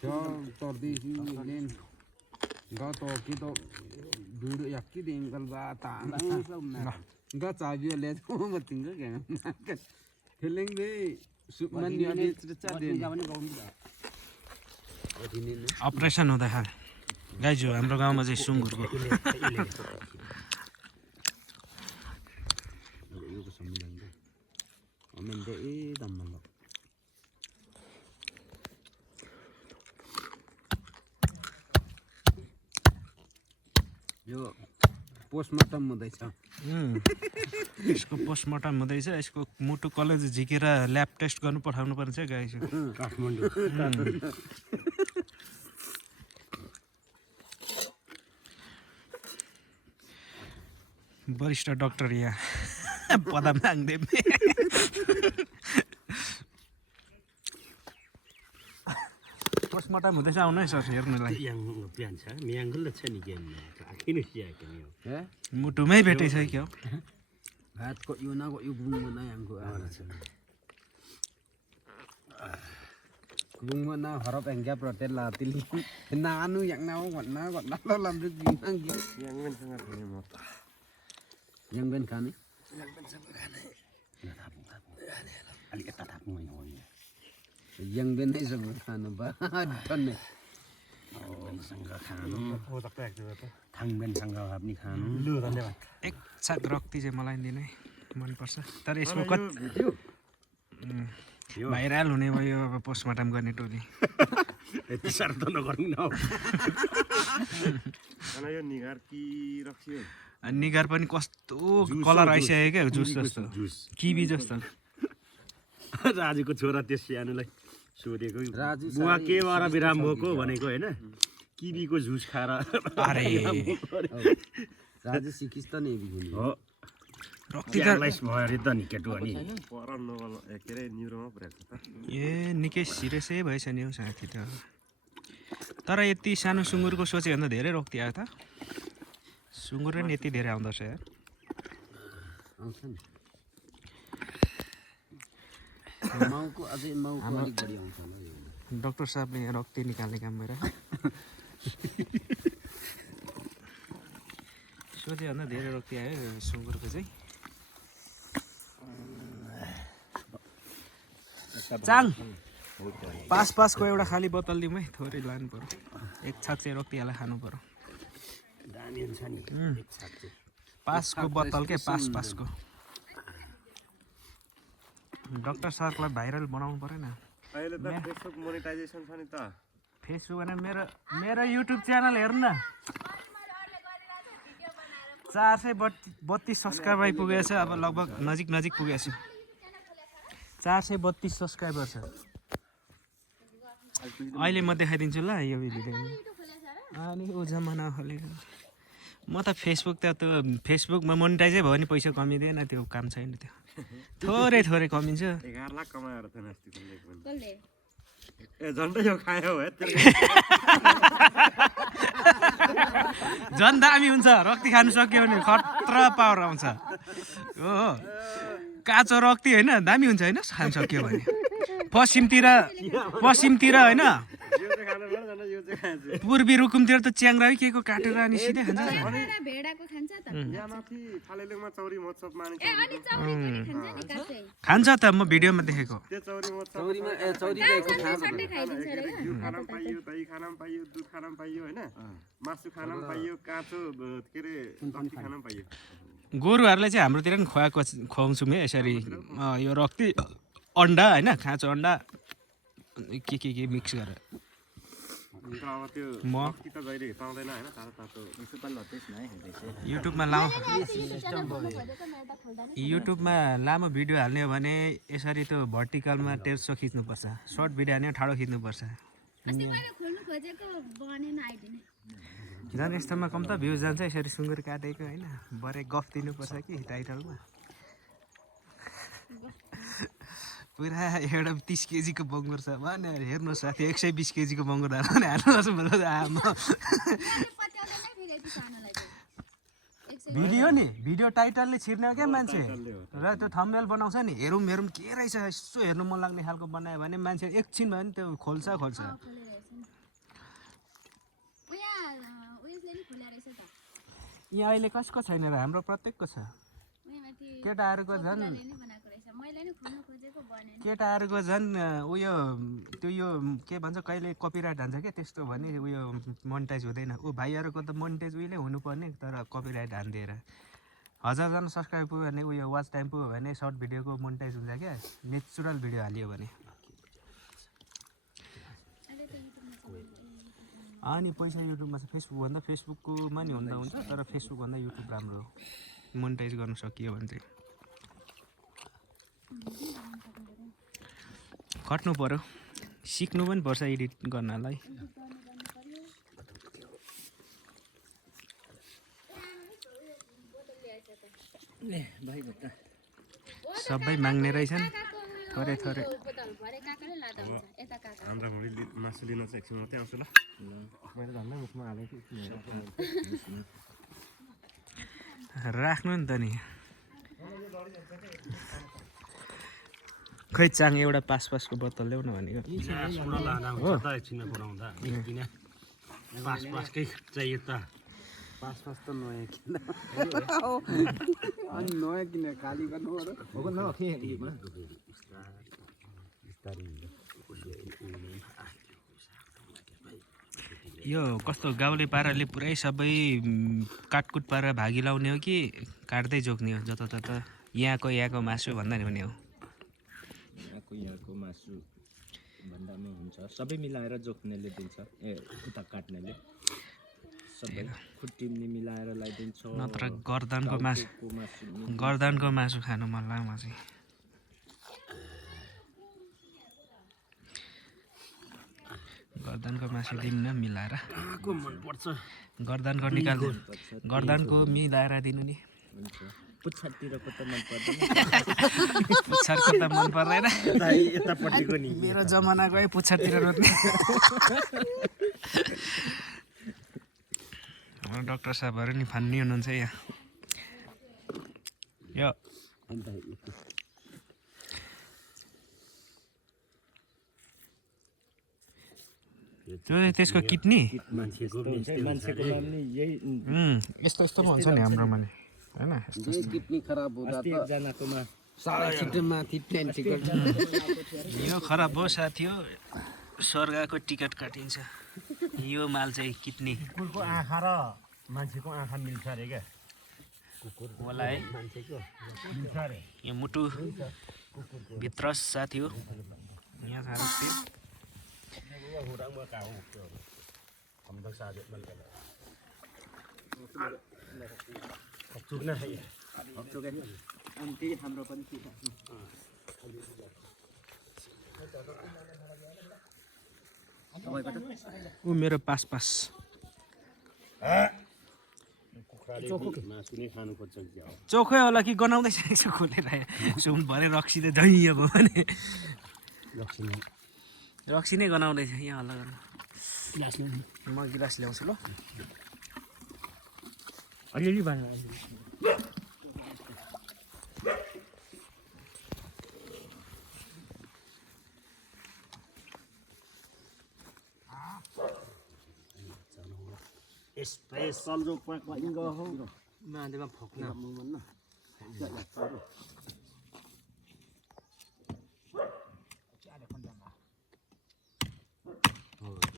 cho tordi si lên ga to ki to dulu yakki ding kal ba ta ga cha bi le to ma ting ga ke feeling de Suman यो they cha de operation हुँदा खा guys हाम्रो गाउँमा चाहिँ सुँगुरको यो postmortem हुँदैछ यसको पोस्टमार्टम हुँदैछ यसको मुटु कलेज झिकेर ल्याब टेस्ट गर्नु पठाउनु पर्छ गाइज काठमाडौँ वरिष्ठ डाक्टर यहाँ पदम नाङदेव पोस्टमार्टम हुँदैछ आउनु है सर हेर्नुलाई मुटुमै भेटेछ क्या भात को यो ना को यो बुङमा यांको बुङमा हरप engga protein la tili nanu yang nau gonna lo lam ruk ginang gi yang ben kan ni ali eta tap mo yo yang ben ai sang kan ba ton ne सँगै खानु थाङबेन सँग हाप्नी खानु लु धन्यवाद एक साथ रक्ती चाहिँ मलाई दिनै मनपर्छ तर यसमा कति भाइरल हुने भयो अब पोस्टमार्टम गर्ने टोली यति साह्रो त नगर्नु न यो निगार कि रक्सी हो निगार पनि कस्तो कलर आइसक्यो क्या जुस जस्तो किवी जस्तो राजुको छोरा त्यस सानोलाई सोधेको बुवा के भएर बिराम भएको भनेको होइन किवीको जुस खाएर अरे राजु सिकिस् त नि हो रक्तिलाइस भयो अरे त नि केटु अनि के अरे न्युरोमा पुऱ्याएको त ए निकै सिरियसै भएछ नि हौ साथी त तर यति सानो सुँगुरको सोच्यो भने त धेरै रक्ति आयो त सुँगुर नि यति धेरै आउँदो रहेछ यार माउको अझै माउको अलिक बढी आउँछ होला डाक्टर साहबले यहाँ रक्ति निकाल्ने काम गरेर सोध्यो भन्दा धेरै रक्ति आयो सुँगुरको चाहिँ चाङ पासको एउटा खाली बोतल दिउँ है थोरै लानु पर्यो एक छाक चाहिँ रक्ति हालेर खानु पर्यो दामी हुन्छ नि एक छाक चाहिँ पासको बोतल के पासको डाक्टर साहबलाई भाइरल बनाउनु परेन अहिले त फेसबुक मोनेटाइजेसन छ नि त फेसबुक भने मेरो युट्युब च्यानल हेर्नु न 432 सब्सक्राइबर आइपुगेको छ अब लगभग नजिक पुगेको छु 432 सब्सक्राइबर छ अहिले म देखाइदिन्छु ल यो भिडियो अनि ऊ जमाना खोलेको म त फेसबुकमा मोनेटाइजै भयो भने पैसा कमिँदैन त्यो काम छैन त्यो थोरै कमिन्छ 11 लाख कमाएर थिएन अस्ति ए झन्डै यो खायो है झन् दामी हुन्छ रक्ति खानु सक्यो भने खतरा पावर आउँछ हो काँचो रक्ति होइन दामी हुन्छ होइन खानु सक्यो भने पश्चिमतिर होइन पूर्वी रुकुमतिर त च्याङ्रा के को काटेर अनि सिधै खान्छ खान्छ त म भिडियोमा देखेको गोरुहरूलाई चाहिँ हाम्रोतिर पनि खुवाउँछौँ है यसरी यो रक्ती अन्डा होइन खाँचो अन्डा के मिक्स गरेर युट्युबमा लामो भिडियो हाल्ने हो भने यसरी त्यो भर्टिकलमा टेल्सो खिच्नुपर्छ सर्ट भिडियो हाल्ने ठाडो खिच्नुपर्छ झन् यस्तोमा कम त भ्युज जान्छ यसरी सुँगुर काटेको होइन बरे गफ दिनुपर्छ कि टाइटलमा पुरा एउटा 30 केजीको बङ्गुर छ भने हेर्नु साथी 120 केजीको बङ्गुर हाल्नु हाल्नुहोस् भन्दा आमा भिडियो टाइटलले छिर्ने क्या मान्छे र त्यो थम्बनेल बनाउँछ नि हेरौँ के रहेछ यसो हेर्नु मन लाग्ने खालको बनायो भने मान्छे एकछिन भयो नि त्यो खोल्छ यहाँ अहिले कसको छैन र हाम्रो प्रत्येकको छ केटाहरूको झन् केटाहरूको झन् उयो त्यो यो के भन्छ कहिले कपिराइट हान्छ क्या त्यस्तो भने उयो मोनिटाइज हुँदैन भाइहरूको त मोनिटाइज उहिले हुनुपर्ने तर कपिराइट हानिदिएर 1000जना सब्सक्राइब पुग्यो भने उयो वाच टाइम पुग्यो भने सर्ट भिडियोको मोनिटाइज हुन्छ क्या नेचुरल भिडियो हालियो भने अनि पैसा युट्युबमा छ फेसबुकभन्दा फेसबुककोमा नि हुँदा हुन्छ तर फेसबुकभन्दा युट्युब राम्रो हो मोनिटाइज गर्न सकियो भने चाहिँ खट्नु पर्यो सिक्नु पनि पर्छ एडिट गर्नलाई सबै माग्ने रहेछन् थोरै थोरै मासु लिन चाहिँ एकछिन मात्रै आउँछु ल मैले धन्दा मुखमा हालेको राख्नु नि त नि खै चाङ एउटा पासको बोतल ल्याउन भनेको पासकै चाहियो त पास त नयाँ किन अनि नयाँ किन खाली गर्नु यो कस्तो गाउँले पाराले पुरै सबै काटकुट पारेर भागी लाउने हो कि काट्दै जोग्ने हो जतातता यहाँको मासु भन्दा नि हुने हो यहाँको मासु भन्दामा हुन्छ सबै मिलाएर जोख्नेले दिन्छ उता काट्नेले सबै खुट्टिम्नी मिलाएर लगाइदिन्छ नत्र गर्दनको मासु खानु मन लाग्यो म चाहिँ गर्दनको मासु दिनु न मिलाएर गर्दनको मिलाएर दिनु नि पुच्छरतिरको त मन पर्दैन पुच्छरको त मन पर्दैन यतापट्टिको नि मेरो जमानाकै पुच्छरतिर रोज्ने हाम्रो डाक्टर साहबहरू नि फान्नी हुनुहुन्छ यहाँ यो त्यसको किडनी यस्तो यस्तोमा हुन्छ नि हाम्रोमा नि हैन किडनी खराब हुँदा त एकजनाकोमा सारा छिटो माथि प्लेन टिकट यो खराब हो साथी हो स्वर्गको टिकट काटिन्छ यो माल चाहिँ किडनी कुकुरको आँखा र मान्छेको आँखा मिल्छ अरे क्या होला है मिल्छ अरे यो मुटु भित्र साथी हो यहाँ साह्रो हाम्रो पनि ऊ मेरो पास चोखै होला कि गनाउँदै छ खोलेर सुन भरे रक्सी त झैँ भयो भने रक्सी नै गनाउँदैछ यहाँ हल्ला गर्नु म गिलास ल्याउँछु ल अलिअलि स्पेशल जो क्वाक हो मादेमा फक्न